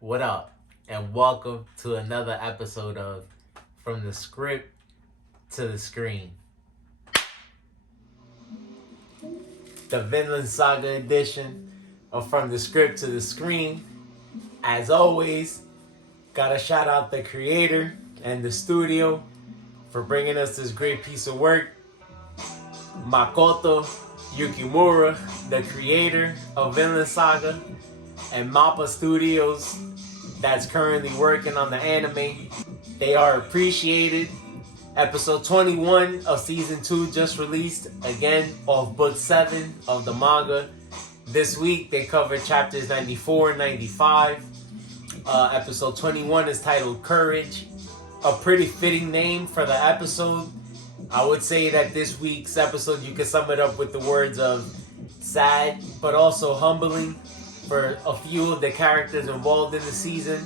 What up? And welcome to another episode of From the Script to the Screen. The Vinland Saga edition of From the Script to the Screen. As always, gotta shout out the creator and the studio for bringing us this great piece of work. Makoto Yukimura, the creator of Vinland Saga, and Mappa Studios, that's currently working on the anime. They are appreciated. Episode 21 of season 2 just released, again off book 7 of the manga. This week they covered chapters 94 and 95. Episode 21 is titled Courage. A pretty fitting name for the episode. I would say that this week's episode, you can sum it up with the words of sad, but also humbling for a few of the characters involved in the season.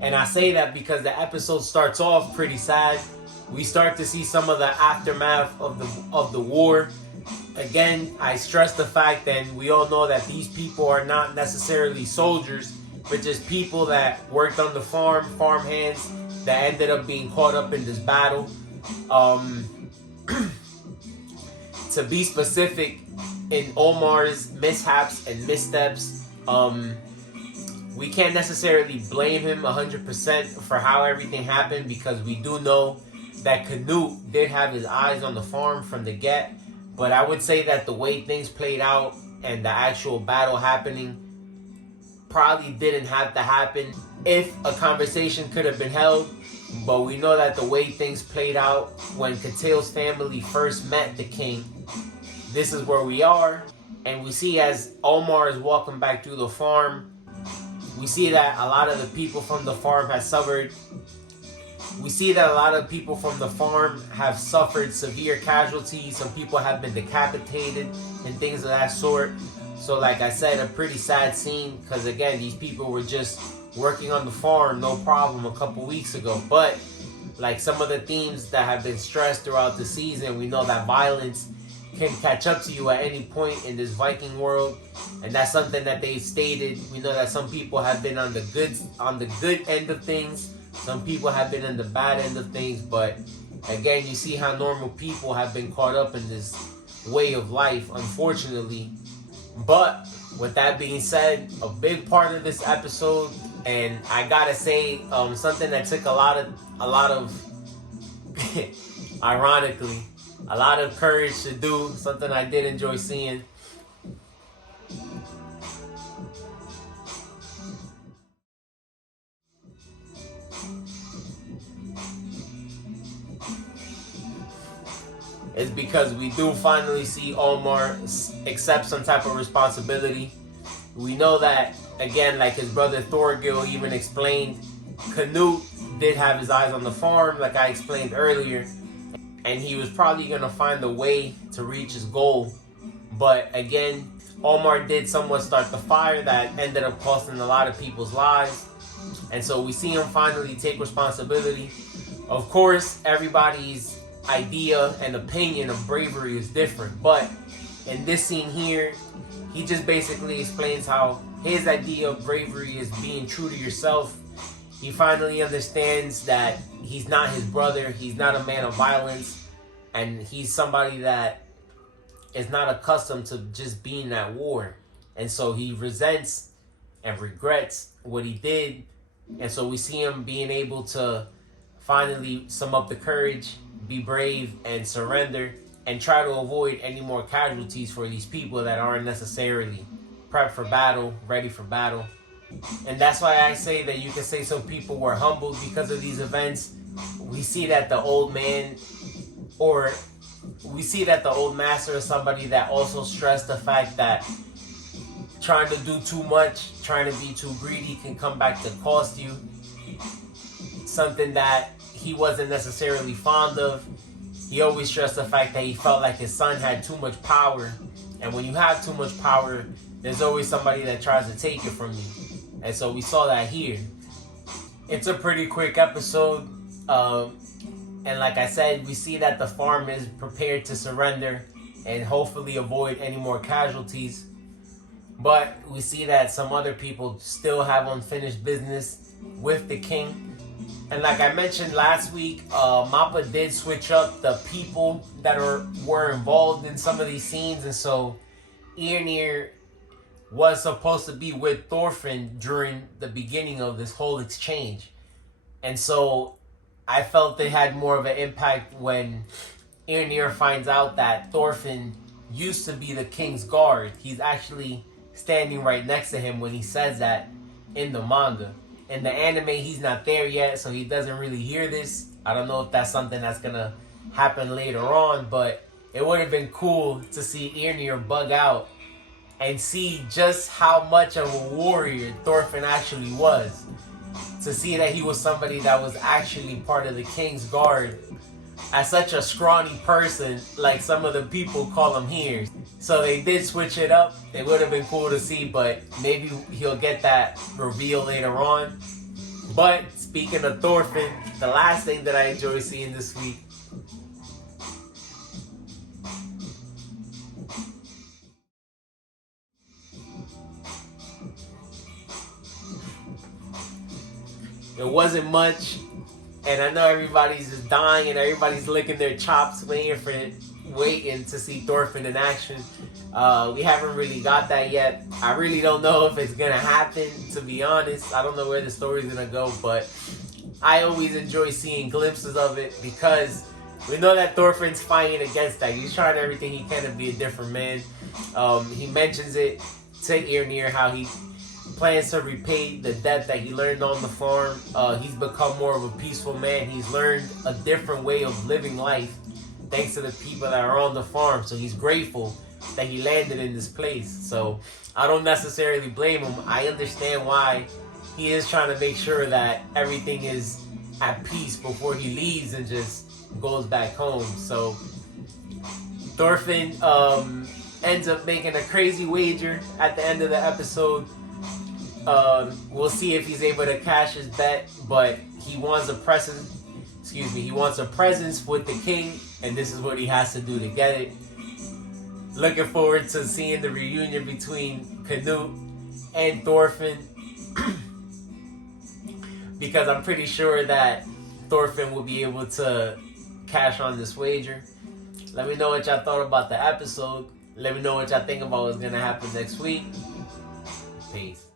And I say that because the episode starts off pretty sad. We start to see some of the aftermath of the war. Again, I stress the fact that we all know that these people are not necessarily soldiers, but just people that worked on the farm hands that ended up being caught up in this battle. To be specific, in Omar's mishaps and missteps, we can't necessarily blame him 100% for how everything happened, because we do know that Canute did have his eyes on the farm from the get. But I would say that the way things played out and the actual battle happening probably didn't have to happen if a conversation could have been held. But we know that the way things played out when ketils' family first met the king, this is where we are. And we see as Omar is walking back through the farm, we see that a lot of the people from the farm have suffered. We see that a lot of people from the farm have suffered severe casualties. Some people have been decapitated and things of that sort. So like I said, a pretty sad scene, because again, these people were just working on the farm, no problem, a couple weeks ago. But like some of the themes that have been stressed throughout the season, we know that violence can catch up to you at any point in this Viking world, and that's something that they stated. We know that some people have been on the good end of things, some people have been on the bad end of things, but again, you see how normal people have been caught up in this way of life, unfortunately. But with that being said, a big part of this episode, and I gotta say, something that took a lot of ironically, a lot of courage to do, something I did enjoy seeing. It's because we do finally see Omar accept some type of responsibility. We know that, again, like his brother Thorgil even explained, Canute did have his eyes on the farm, like I explained earlier, and he was probably going to find a way to reach his goal. But again, Omar did somewhat start the fire that ended up costing a lot of people's lives. And so we see him finally take responsibility. Of course, everybody's idea and opinion of bravery is different. But in this scene here, he just basically explains how his idea of bravery is being true to yourself. He finally understands that he's not his brother, he's not a man of violence, and he's somebody that is not accustomed to just being at war. And so he resents and regrets what he did. And so we see him being able to finally sum up the courage, be brave, and surrender, and try to avoid any more casualties for these people that aren't necessarily prepped for battle, ready for battle. And that's why I say that you can say some people were humbled because of these events. We see that the old man, or we see that the old master is somebody that also stressed the fact that trying to do too much, trying to be too greedy can come back to cost you. Something that he wasn't necessarily fond of. He always stressed the fact that he felt like his son had too much power. And when you have too much power, there's always somebody that tries to take it from you. And so we saw that here. It's a pretty quick episode. And like I said, we see that the farm is prepared to surrender and hopefully avoid any more casualties. But we see that some other people still have unfinished business with the king. And like I mentioned last week, Mappa did switch up the people that were involved in some of these scenes. And so Eirnir was supposed to be with Thorfinn during the beginning of this whole exchange. And so I felt they had more of an impact when Eirnir finds out that Thorfinn used to be the king's guard. He's actually standing right next to him when he says that in the manga. In the anime, he's not there yet, so he doesn't really hear this. I don't know if that's something that's gonna happen later on, but it would have been cool to see Eirnir bug out and see just how much of a warrior Thorfinn actually was. To see that he was somebody that was actually part of the king's guard as such a scrawny person, like some of the people call him here. So they did switch it up. It would have been cool to see, but maybe he'll get that reveal later on. But speaking of Thorfinn, the last thing that I enjoy seeing this week, it wasn't much, and I know everybody's just dying and everybody's licking their chops waiting to see Thorfinn in action. We haven't really got that yet. I really don't know if it's gonna happen, to be honest. I don't know where the story's gonna go, but I always enjoy seeing glimpses of it because we know that Thorfinn's fighting against that. He's trying everything he can to be a different man. He mentions it to Eirnir how he plans to repay the debt that he learned on the farm. He's become more of a peaceful man. He's learned a different way of living life thanks to the people that are on the farm. So he's grateful that he landed in this place. So I don't necessarily blame him. I understand why he is trying to make sure that everything is at peace before he leaves and just goes back home. So Thorfinn ends up making a crazy wager at the end of the episode. We'll see if he's able to cash his bet, but he wants a present. He wants a presence with the king, and this is what he has to do to get it. Looking forward to seeing the reunion between Canute and Thorfinn, because I'm pretty sure that Thorfinn will be able to cash on this wager. Let me know what y'all thought about the episode. Let me know what y'all think about what's gonna happen next week. Peace.